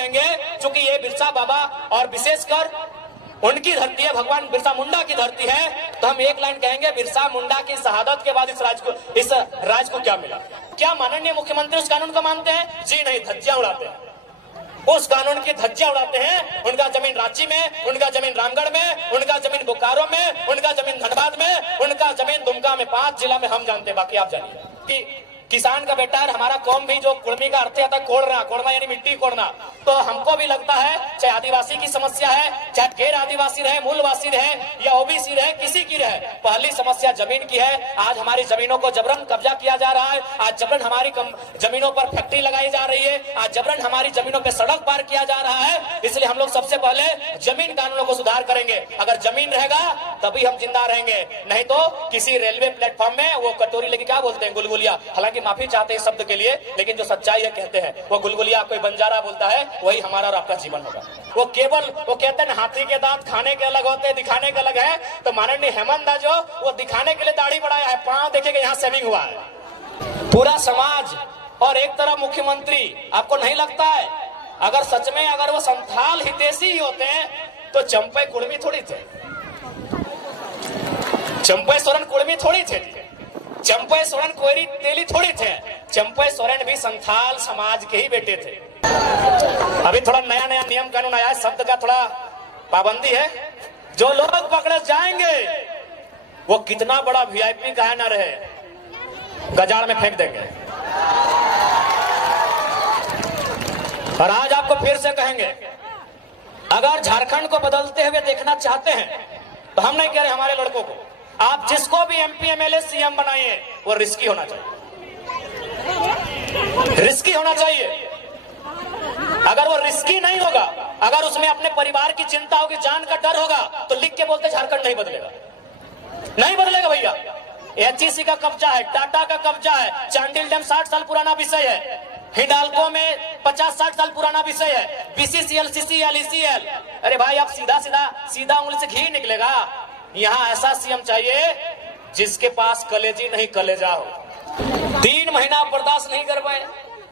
कहेंगे क्योंकि ये बिरसा बाबा और विशेषकर उनकी धरती है, भगवान बिरसा मुंडा की धरती है, तो हम एक लाइन कहेंगे, बिरसा मुंडा की शहादत के बाद इस राज को क्या मिला? क्या माननीय मुख्यमंत्री उस कानून को मानते हैं? जी नहीं, धज्जियां उड़ाते हैं, उस कानून की धज्जियां उड़ाते हैं। उनका जमीन रांची में, उनका जमीन रामगढ़ में, उनका जमीन बोकारो में, उनका जमीन धनबाद में, उनका जमीन दुमका में, 5 जिला में हम जानते हैं, बाकी आप जानिए कि किसान का बेटा है। हमारा कौम भी जो कुर्मी का अर्थ आता है कोड़ना, कोड़ना यानी मिट्टी कोड़ना, तो हमको भी लगता है चाहे आदिवासी की समस्या है, चाहे गैर आदिवासी रहे, मूलवासी रहे या ओबीसी रहे, किसी की रहे, पहली समस्या जमीन की है। आज हमारी जमीनों को जबरन कब्जा किया जा रहा है, आज जबरन हमारी जमीनों पर फैक्ट्री लगाई जा रही है, आज जबरन हमारी जमीनों पर सड़क पार किया जा रहा है। इसलिए हम लोग सबसे पहले जमीन कानूनों को सुधार करेंगे। अगर जमीन रहेगा तभी हम जिंदा रहेंगे, नहीं तो किसी रेलवे प्लेटफॉर्म में वो कटोरी लेके क्या बोलते हैं, गुलगुलिया, हालांकि माफी चाहते हैं शब्द के लिए, लेकिन जो सच्चाई है कहते हैं वो गुलगुलिया कोई बंजारा बोलता है, वही हमारा और आपका जीवन होगा। वो कहते हैं हाथी के दांत खाने के अलग होते हैं, दिखाने के अलग है। तो माननीय हेमंत दा जो वो दिखाने के लिए दाढ़ी बढ़ाया है, पांव देखेगा यहाँ सेविंग हुआ है, पूरा समाज और एक तरफ मुख्यमंत्री। आपको नहीं लगता है अगर सच में अगर वो संथाल हितैषी ही होते हैं तो चंपई कुर्मी थोड़ी थे, चंपई सोरेन कुर्मी थोड़ी थे, चंपई सोरेन कोयरी तेली थोड़ी थे, चंपई सोरेन भी संथाल समाज के ही बेटे थे। अभी थोड़ा नया नया नियम कानून आया है, शब्द का थोड़ा पाबंदी है। जो लोग पकड़े जाएंगे वो कितना बड़ा वीआईपी का है ना रहे, गजार में फेंक देंगे। और आज आपको फिर से कहेंगे, अगर झारखंड को बदलते हुए देखना चाहते हैं तो हम नहीं कह रहे हमारे लड़कों को, आप जिसको भी एमपी एमएलए सीएम बनाइए वो रिस्की होना चाहिए, रिस्की होना चाहिए। अगर वो रिस्की नहीं होगा, अगर उसमें अपने परिवार की चिंता होगी, जान का डर होगा, तो लिख के बोलते झारखंड नहीं बदलेगा, नहीं बदलेगा भैया। एचईसी का कब्जा है, टाटा का कब्जा है, चांडिल डैम 60 साल पुराना विषय है, हिंडाल्को में 50-60 साल पुराना विषय है, बीसीसीएल, सीसीएल, ईसीएल। अरे भाई आप सीधा उंगली से घी निकलेगा। यहाँ ऐसा सीएम चाहिए जिसके पास कलेजी नहीं कलेजा हो। 3 महीना बर्दाश्त नहीं कर पाए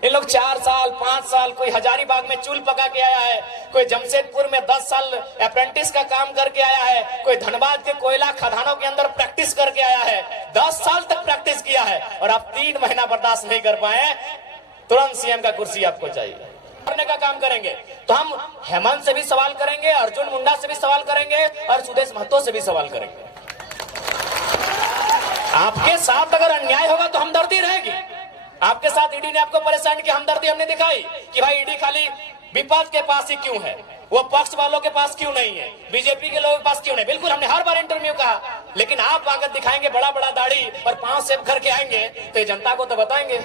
ये लोग, 4 साल 5 साल, कोई हजारीबाग में चूल पका के आया है, कोई जमशेदपुर में 10 साल अप्रेंटिस का काम करके आया है, कोई धनबाद के कोयला खदानों के अंदर प्रैक्टिस करके आया है, 10 साल तक प्रैक्टिस किया है, और आप 3 महीना बर्दाश्त नहीं कर पाए, तुरंत सीएम का कुर्सी आपको चाहिए। करने का काम करेंगे तो हम हेमंत से भी सवाल करेंगे, अर्जुन मुंडा से भी सवाल करेंगे और सुदेश महतो से भी सवाल करेंगे। आपके साथ अगर अन्याय होगा तो हमदर्दी रहेगी। आपके साथ ईडी ने आपको परेशान किया, हमदर्दी हमने दिखाई कि भाई ईडी खाली विपक्ष के पास ही क्यों है, वो पक्ष वालों के पास क्यों नहीं है, बीजेपी के लोगों के पास क्यों नहीं। बिल्कुल हमने हर बार इंटरव्यू कहा, लेकिन आप आकर दिखाएंगे बड़ा बड़ा दाढ़ी और 5 सेब करके आएंगे तो जनता को तो बताएंगे।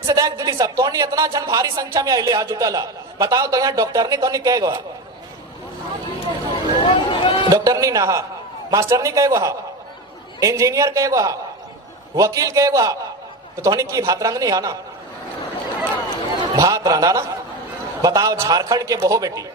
देख दीदी सब तो नहीं, इतना जन भारी संख्या में आइले जुटला, बताओ तो यहाँ डॉक्टर नहीं तो नहीं कहेगो, डॉक्टर नहीं ना, मास्टर नहीं कहेगो, इंजीनियर कहेगो, वकील कहेगो, तो तोहनी की भात रांधनी है ना, भात रांधा ना। बताओ झारखंड के बहु बेटी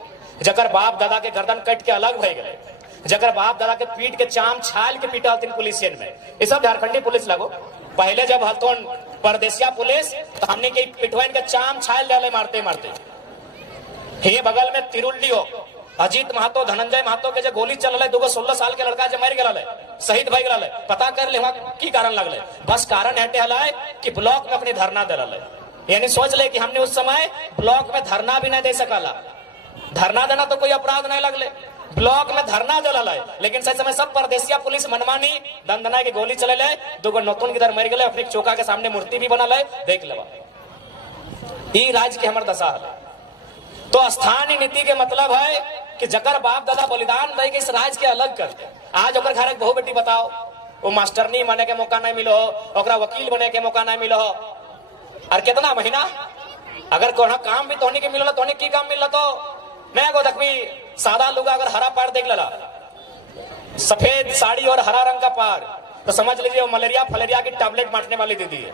जकर बाप दादा के गर्दन कट के अलग भय गए, जकर बाप दादा के पीट के चाम छाल के पीटा तीन पुलिसियन में, ये सब झारखंडी पुलिस लगो। पहले जब हलतोन परदेसिया पुलिस तो हमने के पिटवाइन के चाम छाल डाले मारते मारते। ये बगल में तिरुल्ली हो, अजीत महतो, धनंजय महतो के जो गोली चल रहा, 16 साल के लड़का जो मर गया शहीद भई गया, पता कर ले वहां की कारण लगल। बस कारण हटे हलाय कि ब्लॉक में अपनी धरना दे, यानी सोच ले कि हमने उस समय ब्लॉक में धरना भी नहीं दे सकला। धरना देना तो कोई अपराध नहीं लगले, ब्लॉक में धरना दल है, लेकिन सही समय सब परदेसिया पुलिस मनमानी दंदना के गोली चले ले, 2 नतून की तरह मर गए, अपने चौका के सामने मूर्ति भी बनल है, देख लेवा। ई राज्य के हमर दशा है। तो स्थानीय नीति के मतलब है कि जकर बाप दादा बलिदान दे के इस राज्य के अलग कर दे। आज ओकर घर एक बहु बेटी बताओ, वो मास्टरनी बने के मौका नहीं मिलो, ओकरा वकील बने के मौका नहीं मिलो, और कितना महीना अगर कोनो काम भी तोहनी के मिलो, तोहनी की काम मिल तो मैं को देखी सादा लुगा अगर हरा पार देख लला, सफेद साड़ी और हरा रंग का पार, तो समझ लीजिए वो मलेरिया फलेरिया की टैबलेट बांटने वाली दीदी है।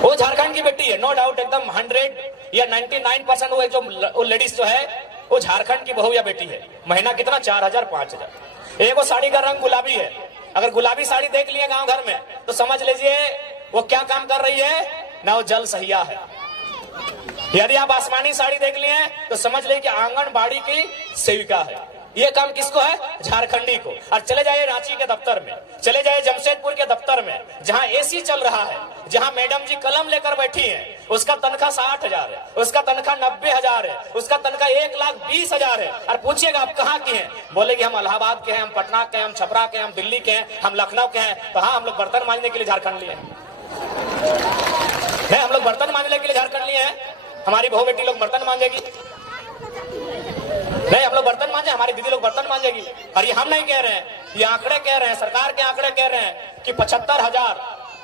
वो झारखंड की बेटी है, नो डाउट, एकदम 100 या 99% वो जो लेडीज जो है वो झारखंड की बहू या बेटी है। महीना कितना, 4000 5000। एक वो साड़ी का रंग गुलाबी है, अगर गुलाबी साड़ी देख लिया गांव घर में तो समझ लीजिए वो क्या काम कर रही है ना, वो जल सहिया है। यदि आप आसमानी साड़ी देख लिए हैं तो समझ ले कि आंगनबाड़ी की सेविका है। ये काम किसको है? झारखंडी को। और चले जाइए रांची के दफ्तर में, चले जाइए जमशेदपुर के दफ्तर में, जहां एसी चल रहा है, जहां मैडम जी कलम लेकर बैठी हैं, उसका तनख्वाह 60,000 है, उसका तनख्वाह 90,000 है, उसका तनख्वाह 1,20,000 है। और पूछिएगा आप कहाँ के हैं? बोले कि हम इलाहाबाद के हैं, हम पटना के हैं, हम छपरा के हैं, हम दिल्ली के हैं, हम लखनऊ के हैं। तो हाँ, हम लोग बर्तन मांजने के लिए झारखंड लिए हैं। नहीं, हम लोग बर्तन मांजने के लिए झारखंड लिए हैं। हमारी बहू बेटी लोग बर्तन मांजेगी नहीं, हम लोग बर्तन मांजे, हमारी दीदी लोग बर्तन मांजेगी। और ये हम नहीं कह रहे हैं, ये आंकड़े कह रहे हैं, सरकार के आंकड़े कह रहे हैं कि 75,000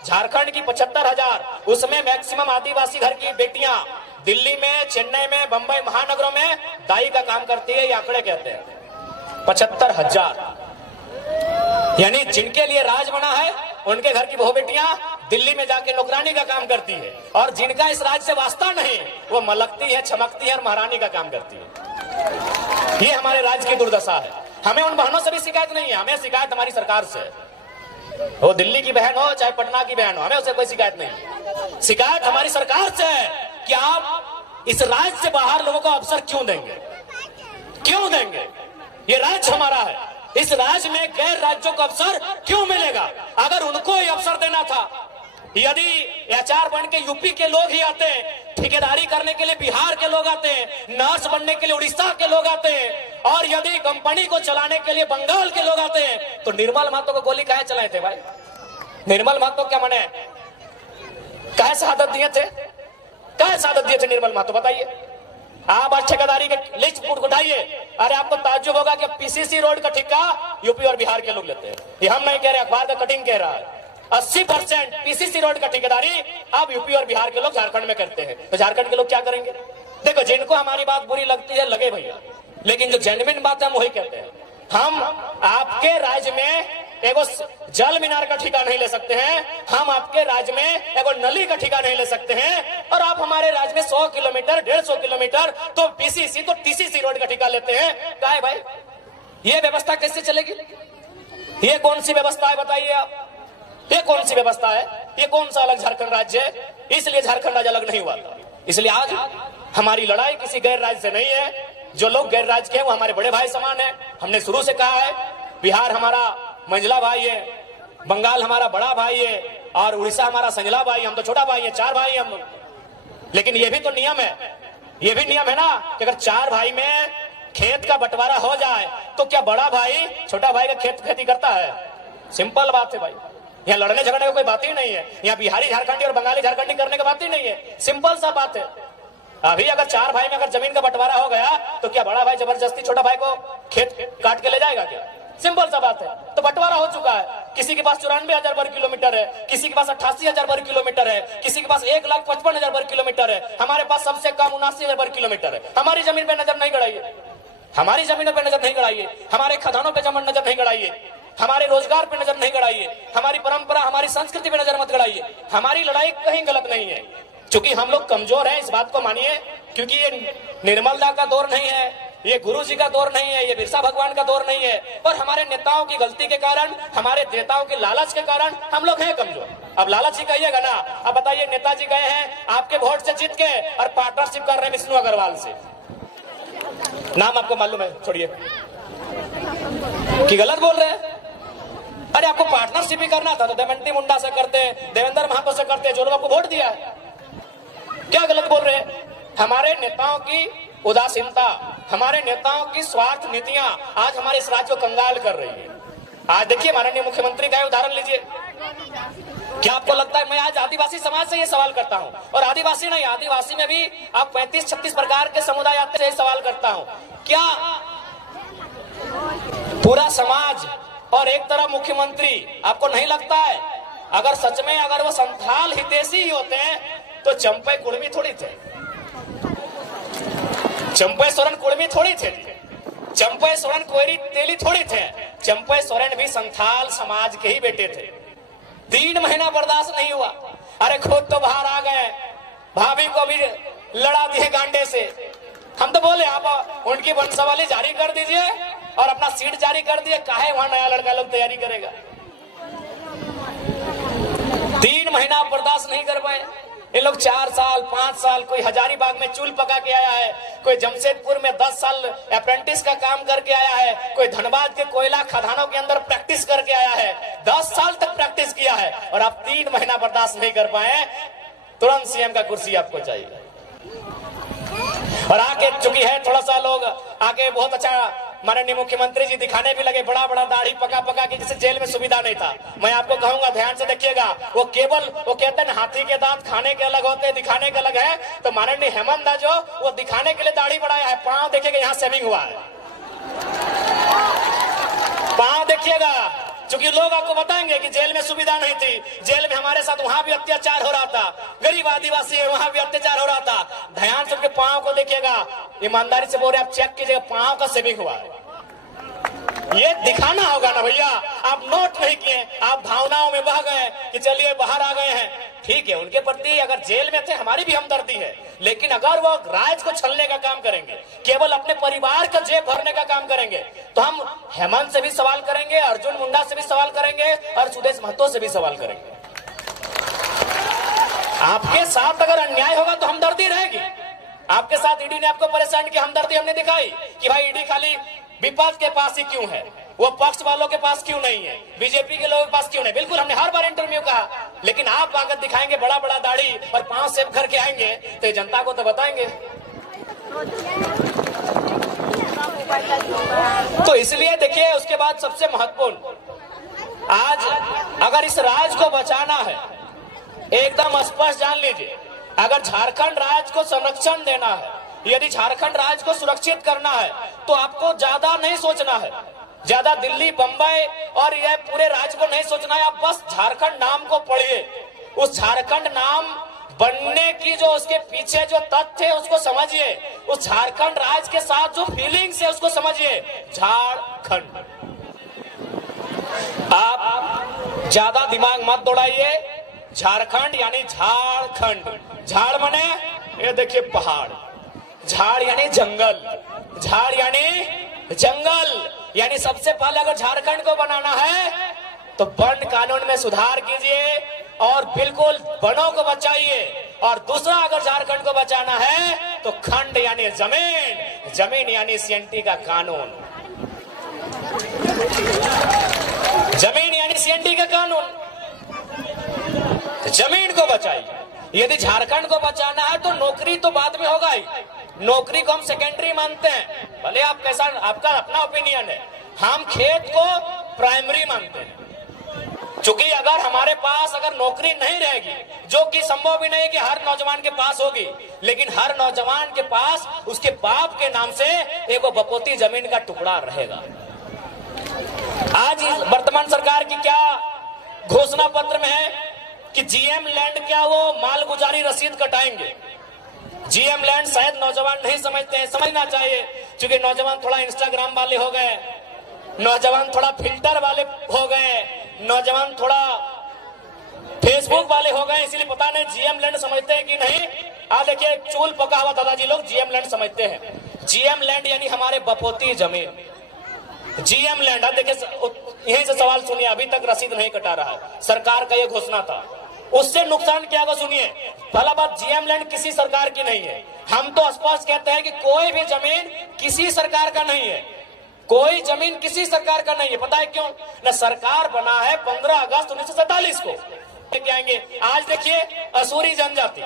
झारखंड की 75,000, उसमें मैक्सिमम आदिवासी घर की बेटियां दिल्ली में, चेन्नई में, बंबई महानगरों में दाई का काम करती है। ये आंकड़े कहते हैं 75,000। यानी जिनके लिए राज बना है उनके घर की बहू बेटियां दिल्ली में जाके नौकरानी का काम करती है, और जिनका इस राज से वास्ता नहीं वो मलकती है, चमकती है और महारानी का काम करती है। ये हमारे राज्य की दुर्दशा है। हमें उन बहनों से भी शिकायत नहीं है, हमें शिकायत हमारी सरकार से। वो दिल्ली की बहन हो चाहे पटना की बहन हो, हमें उससे कोई शिकायत नहीं। शिकायत हमारी सरकार से है कि आप इस राज्य से बाहर लोगों को अवसर क्यों देंगे, क्यों देंगे? ये राज्य हमारा है, इस राज्य में गैर राज्यों को अवसर क्यों मिलेगा? अगर उनको ही अवसर देना था, यदि एचआर बन के यूपी के लोग ही आते, ठेकेदारी करने के लिए बिहार के लोग आते, नर्स बनने के लिए उड़ीसा के लोग आते, और यदि कंपनी को चलाने के लिए बंगाल के लोग आते, तो निर्मल महतो को गोली काहे चलाए थे भाई? निर्मल महतो क्या मने काहे शहादत दिए थे? काहे शहादत दिए थे निर्मल महतो, बताइए। आप आज ठेकेदारी के लिस्ट उठाइए, अरे आपको ताज्जुब होगा कि पीसीसी रोड का ठेका यूपी और बिहार के लोग लेते हैं। ये हम नहीं कह रहे, अखबार का कटिंग कह रहा है। 80% पीसीसी रोड का ठेकेदारी अब यूपी और बिहार के लोग झारखंड में करते हैं। तो झारखंड के लोग क्या करेंगे? देखो, जिनको हमारी बात बुरी लगती है लगे भैया, लेकिन जो जेन्युइन बात है हम वही कहते हैं। हम आपके राज्य में एगो जल मीनार का ठेका नहीं ले सकते हैं, हम आपके राज्य में एगो नली का ठेका नहीं ले सकते हैं, और आप हमारे राज्य में 100 किलोमीटर 150 किलोमीटर तो पीसीसी तो टीसीसी रोड का ठेका लेते हैं। क्या है भाई, ये व्यवस्था कैसे चलेगी? ये कौन सी व्यवस्था है बताइए आप? ये कौन सी व्यवस्था है? ये कौन सा अलग झारखंड राज्य है? इसलिए झारखंड राज्य अलग नहीं हुआ था। इसलिए आज हमारी लड़ाई किसी गैर राज्य से नहीं है। जो लोग गैर राज्य के हैं वो हमारे बड़े भाई समान है। हमने शुरू से कहा है, बिहार हमारा मंझला भाई है, बंगाल हमारा बड़ा भाई है, और उड़ीसा हमारा संजला भाई। हम तो छोटा भाई है, 4 भाई हम लोग। लेकिन ये भी तो नियम है, ये भी नियम है ना कि अगर 4 भाई में खेत का बंटवारा हो जाए तो क्या बड़ा भाई छोटा भाई का खेती करता है? सिंपल बात है भाई। यहाँ लड़ने झगड़ने की कोई बात ही नहीं है। यहाँ बिहारी झारखंडी और बंगाली झारखंडी करने की बात ही नहीं है। सिंपल सा बात है। अभी अगर 4 भाई में अगर जमीन का बंटवारा हो गया तो क्या बड़ा भाई जबरदस्ती छोटा भाई को खेत काट के ले जाएगा क्या? सिंपल सा बात है। तो बंटवारा हो चुका है। किसी के पास 94,000 वर्ग किलोमीटर है, किसी के पास 88,000 वर्ग किलोमीटर है, किसी के पास 1,55,000 वर्ग किलोमीटर है। हमारे पास सबसे कम 79,000 वर्ग किलोमीटर है। हमारी जमीन पे नजर नहीं गड़ाइए, हमारी जमीनों पे नजर नहीं गड़ाइए, हमारे खदानों पे जमीन नजर नहीं गड़ाइए, हमारे रोजगार पे नजर नहीं गड़ाइए, हमारी परंपरा हमारी संस्कृति पे नजर मत गड़ाइए। हमारी लड़ाई कहीं गलत नहीं है, क्योंकि हम लोग कमजोर हैं, इस बात को मानिए। क्योंकि ये निर्मलदा का दौर नहीं है, ये गुरु जी का दौर नहीं है, ये बिरसा भगवान का दौर नहीं है, और हमारे नेताओं की गलती के कारण, हमारे नेताओं के लालच के कारण हम लोग हैं कमजोर। अब लालच ही कहिएगा ना। अब बताइए, नेताजी गए हैं आपके वोट से जीत के और पार्टनरशिप कर रहे हैं विष्णु अग्रवाल से। नाम आपको मालूम है, छोड़िए कि गलत बोल रहे हैं। अरे आपको पार्टनरशिप ही करना था तो देवंती मुंडा से करते, देवेंद्र महतो से करते, जो लोग आपको वोट दिया। क्या गलत बोल रहे हैं? हमारे नेताओं की उदासीनता, हमारे नेताओं की स्वार्थ नीतियां आज हमारे इस राज्य को कंगाल कर रही है। आज देखिए, माननीय मुख्यमंत्री का उदाहरण लीजिए। क्या आपको लगता है, मैं आज आदिवासी समाज से ये सवाल करता हूं, और आदिवासी नहीं, आदिवासी में भी आप 35-36 प्रकार के समुदाय आते हैं, सवाल करता हूं, क्या पूरा समाज और एक तरफ मुख्यमंत्री, आपको नहीं लगता है अगर सच में अगर वो संथाल हितैषी ही होते हैं तो चंपई कुर्मी थोड़ी थे, चंपई सोरेन कुर्मी थोड़ी थे, चंपई सोरेन कोयरी तेली थोड़ी थे। चंपई सोरेन भी संथाल समाज के ही बेटे थे। 3 महीना बर्दाश्त नहीं हुआ, अरे खुद तो बाहर आ गए, भाभी को भी लड़ा दिए गांडे से। हम तो बोले आप उनकी वंशावली जारी कर दीजिए और अपना सीट जारी कर दिए, काहे वहां नया लड़का लोग तैयारी करेगा। 3 महीना बर्दाश्त नहीं कर पाए, इन लोग 4 साल 5 साल, कोई हजारीबाग में चूल पका के आया है, कोई जमशेदपुर में 10 साल अप्रेंटिस का काम करके आया है, कोई धनबाद के कोयला खदानों के अंदर प्रैक्टिस करके आया है, 10 साल तक प्रैक्टिस किया है, और आप 3 महीना बर्दाश्त नहीं कर पाए, तुरंत सीएम का कुर्सी आपको चाहिए। और आके चुकी है थोड़ा सा लोग आके बहुत अच्छा माननीय मुख्यमंत्री जी दिखाने भी लगे, बड़ा बड़ा दाढ़ी पका पका के, जिसे जेल में सुविधा नहीं था। मैं आपको कहूंगा ध्यान से देखिएगा, वो केवल वो कहते हैं हाथी के दांत खाने के अलग होते हैं, दिखाने के अलग है। तो माननीय हेमंत दा जो वो दिखाने के लिए दाढ़ी बढ़ाया है, पांव देखिएगा यहाँ सेविंग हुआ है, पांव देखिएगा। क्योंकि लोग आपको बताएंगे कि जेल में सुविधा नहीं थी, जेल में हमारे साथ वहां भी अत्याचार हो रहा था, गरीब आदिवासी है वहां भी अत्याचार हो रहा था। ध्यान से उनके पांव को देखिएगा, ईमानदारी से बोल रहे, आप चेक कीजिएगा, पांव का सेविंग हुआ है। ये दिखाना होगा ना भैया, आप नोट नहीं किए, आप भावनाओं में बह गए कि चलिए बाहर आ गए हैं। ठीक है, उनके प्रति अगर जेल में थे हमारी भी हमदर्दी है, लेकिन अगर वो राज को छलने का काम करेंगे, केवल अपने परिवार का जेब भरने का काम करेंगे, तो हम हेमंत से भी सवाल करेंगे, अर्जुन मुंडा से भी सवाल करेंगे, और सुदेश महतो से भी सवाल करेंगे। आपके साथ अगर अन्याय होगा तो हमदर्दी रहेगी। आपके साथ ईडी ने आपको परेशान किया, हमदर्दी हमने दिखाई कि भाई ईडी खाली विपक्ष के पास ही क्यों है, वो पक्ष वालों के पास क्यों नहीं है, बीजेपी के लोगों के पास क्यों नहीं। बिल्कुल हमने हर बार इंटरव्यू कहा, लेकिन आप आकर दिखाएंगे बड़ा बड़ा दाढ़ी और 5 सेब करके आएंगे, तो जनता को तो बताएंगे। तो इसलिए देखिए, उसके बाद सबसे महत्वपूर्ण, आज अगर इस राज को बचाना है, एकदम स्पष्ट जान लीजिए, अगर झारखंड राज्य को संरक्षण देना है, यदि झारखंड राज्य को सुरक्षित करना है, तो आपको ज्यादा नहीं सोचना है, ज्यादा दिल्ली बंबई और यह पूरे राज्य को नहीं सोचना है। आप बस झारखंड नाम को पढ़िए, उस झारखंड नाम बनने की जो उसके पीछे जो तथ्य है उसको समझिए, उस झारखंड राज्य के साथ जो फीलिंग्स है उसको समझिए। झारखंड, आप ज्यादा दिमाग मत दौड़ाइए। झारखंड यानी झारखंड, झाड़ मने ये देखिए पहाड़, झाड़ यानी जंगल, झाड़ यानी जंगल, यानी सबसे पहले अगर झारखंड को बनाना है तो वन कानून में सुधार कीजिए और बिल्कुल वनों को बचाइए। और दूसरा, अगर झारखंड को बचाना है तो खंड यानी जमीन, जमीन यानी सीएनटी का कानून, जमीन यानी सीएनटी का कानून, जमीन को बचाइए। यदि झारखंड को बचाना है तो नौकरी तो बाद में होगा ही, नौकरी को हम सेकेंडरी मानते हैं, भले आप कैसा, आपका अपना ओपिनियन है, हम खेत को प्राइमरी मानते हैं। क्योंकि अगर हमारे पास अगर नौकरी नहीं रहेगी, जो कि संभव भी नहीं कि हर नौजवान के पास होगी, लेकिन हर नौजवान के पास उसके बाप के नाम से एक बपोती जमीन का टुकड़ा रहेगा। आज वर्तमान सरकार की क्या घोषणा पत्र में है कि जीएम लैंड क्या वो मालगुजारी रसीद कटाएंगे। जीएम लैंड शायद नौजवान नहीं समझते हैं, समझना चाहिए, क्योंकि नौजवान थोड़ा इंस्टाग्राम वाले हो गए, नौजवान थोड़ा फिल्टर वाले हो गए, नौजवान थोड़ा फेसबुक वाले हो गए, इसलिए पता नहीं जीएम लैंड समझते हैं कि नहीं। आज देखिए, चूल पका हुआ दादाजी लोग जीएम लैंड समझते हैं। जीएम लैंड यानी हमारे बपोती जमीन, जीएम लैंड। अब देखिए, यहीं से सवाल सुनिए, अभी तक रसीद नहीं कटा रहा है, सरकार का यह घोषणा था, उससे नुकसान क्या होगा सुनिए। पहला बात, जीएम लैंड किसी सरकार की नहीं है, हम तो स्पष्ट कहते हैं कि कोई भी जमीन किसी सरकार का नहीं है, कोई जमीन किसी सरकार का नहीं है। पता है क्यों? न सरकार बना है 15 अगस्त 1947 को आएंगे। आज देखिए, असूरी जनजाति,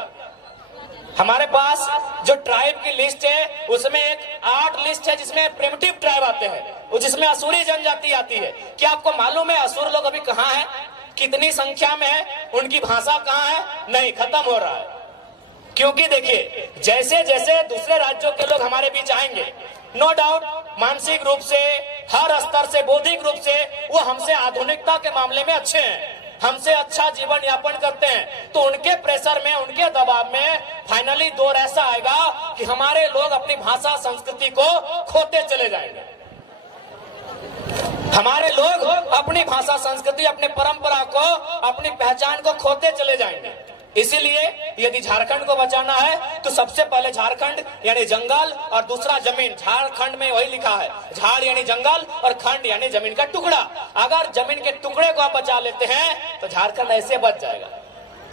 हमारे पास जो ट्राइब की लिस्ट है उसमें एक 8 लिस्ट है जिसमें प्रिमिटिव ट्राइब आते हैं, जिसमें असूरी जनजाति आती है। क्या आपको मालूम है असुर लोग अभी कहाँ है, कितनी संख्या में है, उनकी भाषा कहाँ है? नहीं, खत्म हो रहा है। क्योंकि देखिए, जैसे जैसे दूसरे राज्यों के लोग हमारे बीच आएंगे, नो डाउट मानसिक रूप से, हर स्तर से, बौद्धिक रूप से वो हमसे आधुनिकता के मामले में अच्छे हैं, हमसे अच्छा जीवन यापन करते हैं, तो उनके प्रेशर में, उनके दबाव में फाइनली दौर ऐसा आएगा कि हमारे लोग अपनी भाषा संस्कृति को खोते चले जाएंगे। हमारे लोग अपनी भाषा संस्कृति, अपने परंपरा को, अपनी पहचान को खोते चले जाएंगे। इसीलिए यदि झारखंड को बचाना है तो सबसे पहले झारखंड यानी जंगल और दूसरा जमीन। झारखंड में वही लिखा है, झाड़ यानी जंगल और खंड यानी जमीन का टुकड़ा। अगर जमीन के टुकड़े को आप बचा लेते हैं तो झारखंड ऐसे बच जाएगा।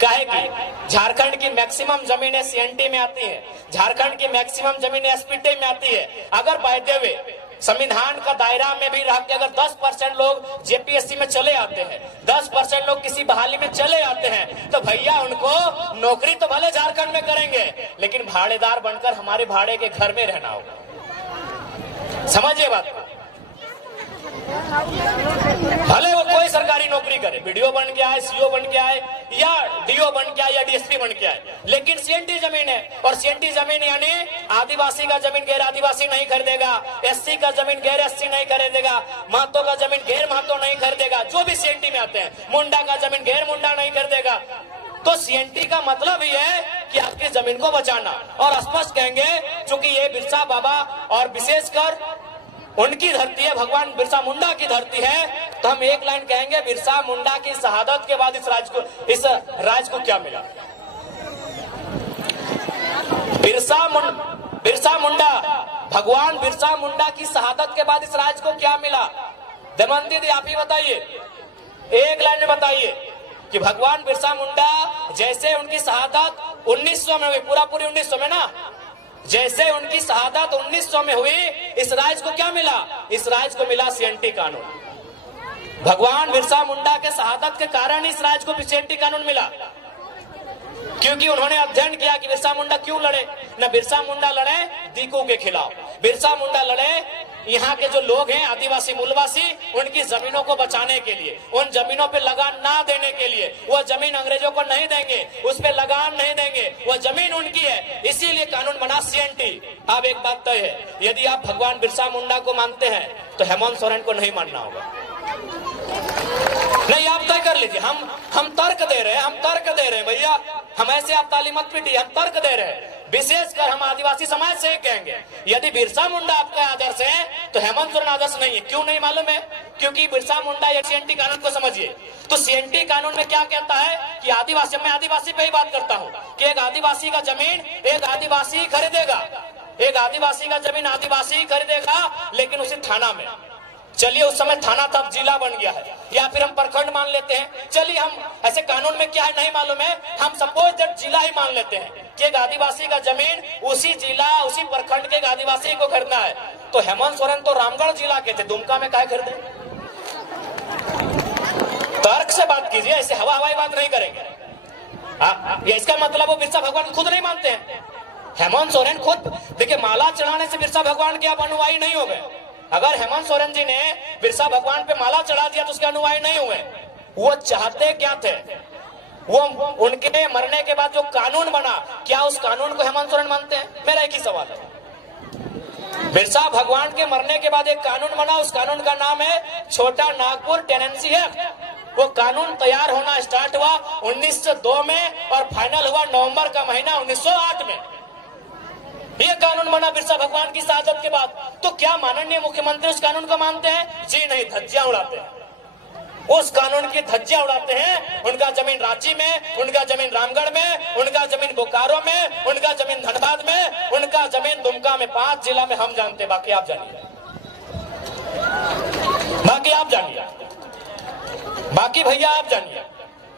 काहे की झारखंड की मैक्सिमम जमीनें सीएनटी में आती है, झारखंड की मैक्सिमम जमीनें एसपीटी में आती है। अगर बाय द वे संविधान का दायरा में भी रह के अगर 10% लोग जेपीएससी में चले आते हैं, 10% लोग किसी बहाली में चले आते हैं, तो भैया उनको नौकरी तो भले झारखंड में करेंगे, लेकिन भाड़ेदार बनकर हमारे भाड़े के घर में रहना होगा। समझिए बात को। भले वो कोई सरकारी नौकरी करे, बीडीओ बन के आए, सीओ बन के आए, या डीओ बन के आए, या डीएसपी बन के आए, लेकिन सीएनटी जमीन है। और सीएनटी जमीन यानी आदिवासी का जमीन गैर आदिवासी नहीं खरीदेगा, एससी का जमीन गैर एससी नहीं खरीदेगा, महतो का जमीन गैर महतो नहीं खरीदेगा, जो भी सीएनटी में आते हैं, मुंडा का जमीन गैर मुंडा नहीं खरीदेगा। तो सीएनटी का मतलब ही है कि आपकी जमीन को बचाना। और स्पष्ट कहेंगे, चूंकि ये बिरसा बाबा और विशेषकर उनकी धरती है, भगवान बिरसा मुंडा की धरती है, तो हम एक लाइन कहेंगे, बिरसा मुंडा की शहादत के बाद इस राज को क्या मिला? बिरसा मुंडा, भगवान बिरसा मुंडा की शहादत के बाद इस राज को क्या मिला? दमयंती दी, आप ही बताइए, एक लाइन में बताइए कि भगवान बिरसा मुंडा जैसे उनकी शहादत 1900 में हुई, पूरी 1900 में ना, जैसे उनकी शहादत 1900 में हुई, इस राज को क्या मिला? इस राज को मिला सीएनटी कानून। भगवान बिरसा मुंडा के शहादत के कारण इस राज को सीएनटी कानून मिला, क्योंकि उन्होंने अध्ययन किया कि बिरसा मुंडा क्यों लड़े। न बिरसा मुंडा लड़े दीकू के खिलाफ, बिरसा मुंडा लड़े यहाँ के जो लोग हैं आदिवासी मूलवासी, उनकी जमीनों को बचाने के लिए, उन जमीनों पे लगान ना देने के लिए। वो जमीन अंग्रेजों को नहीं देंगे, उस पे लगान नहीं देंगे, वो जमीन उनकी है, इसीलिए कानून बना सीएनटी। अब एक बात तय है, यदि आप भगवान बिरसा मुंडा को मानते हैं तो हेमंत सोरेन को नहीं मानना होगा। नहीं, आप तय कर लीजिए। हम तर्क दे रहे हैं, हम तर्क दे रहे हैं भैया, हम ऐसे आप ताली मत पीटिए, हम तर्क दे रहे हैं। विशेषकर हम आदिवासी समाज से कहेंगे, यदि बिरसा मुंडा आपका आदर्श है तो हेमंत सोरेन आदर्श नहीं है। क्यों नहीं मालूम है? क्योंकि बिरसा मुंडा या सीएनटी कानून को समझिए, तो सीएनटी कानून में क्या कहता है कि आदिवासी, मैं आदिवासी पे ही बात करता हूँ, कि एक आदिवासी का जमीन एक आदिवासी खरीदेगा, एक आदिवासी का जमीन आदिवासी खरीदेगा, लेकिन उसी थाना में, चलिए उस समय थाना तब जिला बन गया है, या फिर हम प्रखंड मान लेते हैं, चलिए हम ऐसे कानून में क्या है नहीं मालूम है, हम सपोज दैट जिला ही मान लेते हैं कि एक आदिवासी का जमीन उसी जिला उसी प्रखंड के एक आदिवासी को खरीदना है। तो हेमंत सोरेन तो रामगढ़ जिला के थे, दुमका में काय खरीदे? तर्क से बात कीजिए, ऐसे हवाई बात नहीं करेंगे। ये इसका मतलब वो बिरसा भगवान खुद नहीं मानते हैं। हेमंत सोरेन खुद देखिए, माला चढ़ाने से बिरसा भगवान के आप अनुयायी नहीं हो गए। अगर हेमंत सोरेन जी ने बिरसा भगवान पे माला चढ़ा दिया तो उसके अनुयायी नहीं हुए। वो चाहते क्या थे? वो उनके मरने के बाद जो कानून बना, क्या उस कानून को हेमंत सोरेन मानते हैं? मेरा एक ही सवाल है। बिरसा भगवान के मरने के बाद एक कानून बना, उस कानून का नाम है छोटा नागपुर टेनेंसी एक्ट। वो कानून तैयार होना स्टार्ट हुआ 1902 में और फाइनल हुआ नवंबर का महीना 1908 में। ये कानून बना बिरसा भगवान की शहादत के बाद। तो क्या माननीय मुख्यमंत्री उस कानून को मानते हैं? जी नहीं, धज्जियां उड़ाते हैं, उस कानून की धज्जियां उड़ाते हैं। उनका जमीन रांची में, उनका जमीन रामगढ़ में, उनका जमीन बोकारो में, उनका जमीन धनबाद में, उनका जमीन दुमका में, 5 जिला में हम जानते, बाकी आप जानिए, बाकी आप जानिए, बाकी भैया आप जानिए।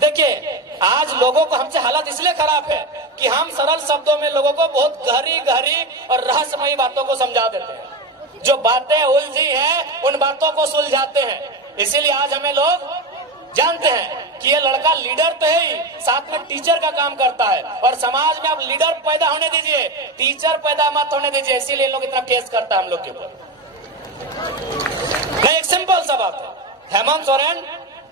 देखिए, आज लोगों को हमसे हालत इसलिए खराब है कि हम सरल शब्दों में लोगों को बहुत गहरी गहरी और रहस्यमयी बातों को समझा देते हैं। जो बातें उलझी हैं उन बातों को सुलझाते हैं। इसीलिए आज हमें लोग जानते हैं कि ये लड़का लीडर तो है ही, साथ में टीचर का काम करता है। और समाज में आप लीडर पैदा होने दीजिए, टीचर पैदा मत होने दीजिए। इसीलिए लोग इतना केस करता है हम लोग के ऊपर। नहीं, एक सिंपल सा बात है, हेमंत सोरेन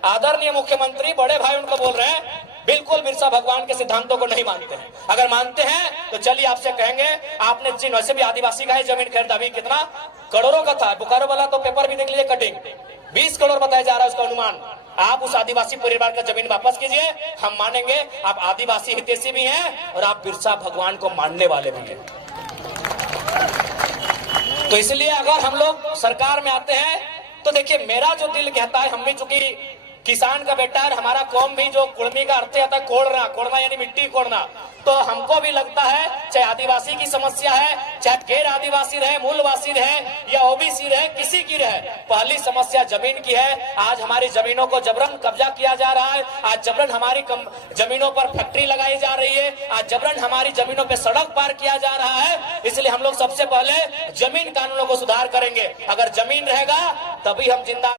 आदरणीय मुख्यमंत्री बड़े भाई उनको बोल रहे हैं, बिल्कुल बिरसा भगवान के सिद्धांतों को नहीं मानते हैं। अगर मानते हैं तो चलिए आपसे कहेंगे, आपने जिन वैसे भी आदिवासी का ही जमीन खरीदा, अभी कितना करोड़ों का था, बोकारो वाला तो पेपर भी देख लीजिए, कटिंग 20 करोड़ बताया जा रहा है उसका अनुमान। आप उस आदिवासी परिवार का जमीन वापस कीजिए, हम मानेंगे आप आदिवासी हितैषी भी हैं और आप बिरसा भगवान को मानने वाले भी हैं। तो इसलिए अगर हम लोग सरकार में आते हैं तो देखिए, मेरा जो दिल कहता है, हम भी चूंकि किसान का बेटा है, हमारा कौम भी जो कुड़मी का अर्थ आता है कोड़ना, कोड़ना यानी मिट्टी कोड़ना, तो हमको भी लगता है, चाहे आदिवासी की समस्या है, चाहे गैर आदिवासी रहे, मूलवासी रहे या ओबीसी रहे, किसी की रहे, पहली समस्या जमीन की है। आज हमारी जमीनों को जबरन कब्जा किया जा रहा है, आज जबरन हमारी जमीनों पर फैक्ट्री लगाई जा रही है, आज जबरन हमारी जमीनों पर सड़क पार किया जा रहा है। इसलिए हम लोग सबसे पहले जमीन कानूनों को सुधार करेंगे। अगर जमीन रहेगा तभी हम जिंदा